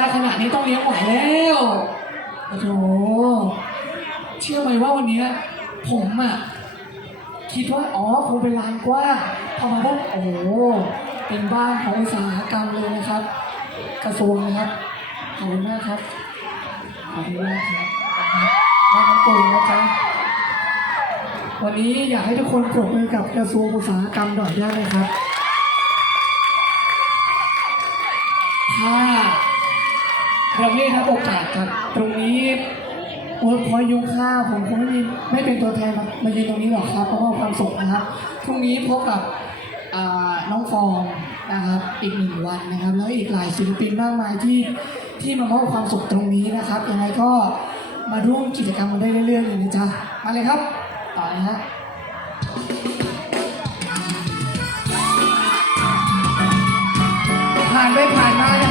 ได้ขนาดนี้ต้องเลี้ยงไหวแล้วโอ้โหเชื่อไหมว่าวันนี้ผมอะคิดว่าอ๋อคงเป็นลานกว้างพอมาปุ๊บโอ้โหเป็นบ้านของอุตสาหกรรมเลยนะครับ กระทรวงนะครับขอบคุณมากครับขอบคุณมากครับน้องน้ำตุยนะจ๊ะวันนี้อยากให้ทุกคนปรบมือกับกระทรวงอุตสาหกรรมหน่อยได้ไหมครับถ้า เราไม่ได้รับโอกาสจากตรงนี้โอ้ยพอยุงข้าผมคงไม่มีไม่เป็นตัวแทนมามายืนตรงนี้หรอกครับ เพราะว่าความสุขนะครับพรุ่งนี้พบกับน้องฟองนะครับอีกหนึ่งวันนะครับ แล้วอีกหลายศิลปินมากมายที่ที่มามอบความสุขตรงนี้นะครับยังไงก็มาร่วมกิจกรรมกันได้เรื่อยๆเลยนะจ๊ะมาเลยครับต่อเลยฮะผ่านไปผ่านมานะ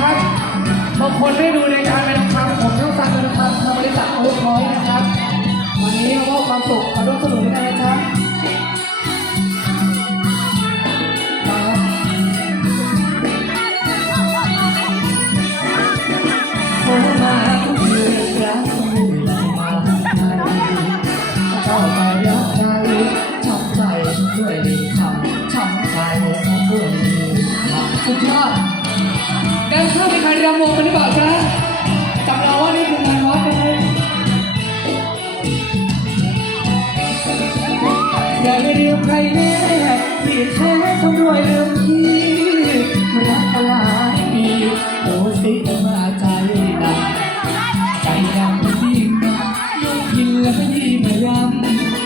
บางคนไม่ดูในการเป็นคำผมต้องสามเป็นคำทางบริษัทโอเวอร์พอยนะครับ วันนี้มามอบความสุขมาร่วมสนุกกันนะครับ นเซอร์เป็นรำวงกันหรือเปล่าจ๊ะจำเราว่านี่คืองานวัดนะครับอย่าไปลืมใครแน่ที่แท้ทำด้วยลืมที่รักกันหลายปีดูสิมาใจดำใจดำยิ่งยุ่งพินและยิ่งยำ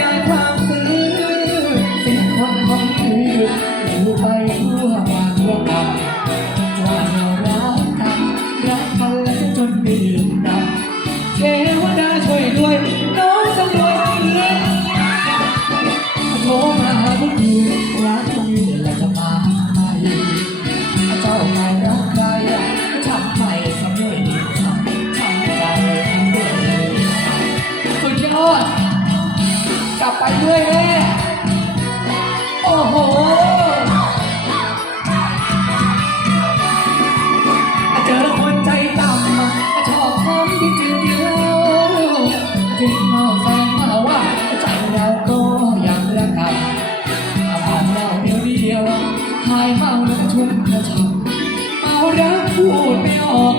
ได้แสดงความซื่อเป็นคนคนอื่นอยู่ไปทั่วบางระดับว่าเรารักกันรักกันแล้วจนดื่มดำเทวดาช่วยด้วย ไปเรื่ยแม่โอ้โห เจอคนใจต่ำชอบทำที่เดียวจึงเมาใส่มาว่าใจเราก็ยังระกำานเราเดียวเดียวหายเมาแล้วชวนกระชับเมาแล้วพูดไม่ออก